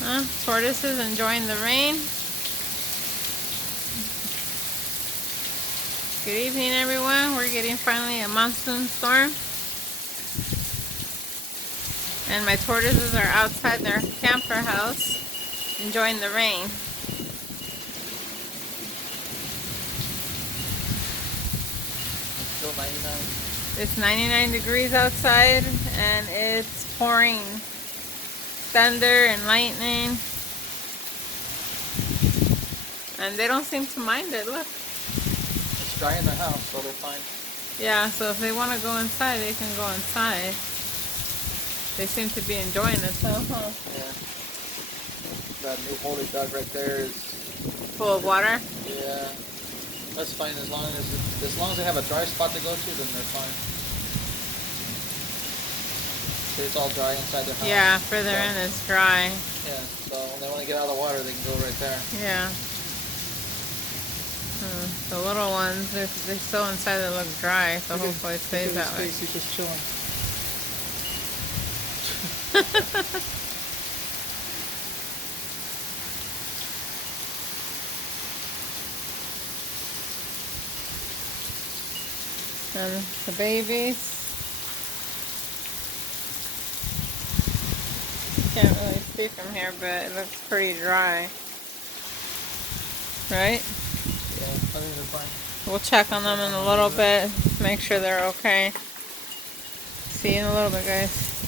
Tortoises enjoying the rain. Good evening, everyone. We're getting finally a monsoon storm. And my tortoises are outside their camper house enjoying the rain. Still 99. It's 99 degrees outside and it's pouring thunder and lightning. And they don't seem to mind it. Look. It's dry in the house, so they're fine. Yeah, so if they want to go inside, they can go inside. They seem to be enjoying it, though, huh? Yeah. That new hole they dug right there is full of water. Yeah, that's fine as long as they have a dry spot to go to, then they're fine. So it's all dry inside their house. Yeah, further in it's dry. Yeah, so when they want to get out of the water, they can go right there. Yeah. The little ones, they're still inside, they look dry, so hopefully it stays that way. He's just chilling. And the babies. Can't really see from here, but it looks pretty dry. Right? Yeah, I think they're fine. We'll check on them in a little bit, make sure they're okay. See you in a little bit, guys.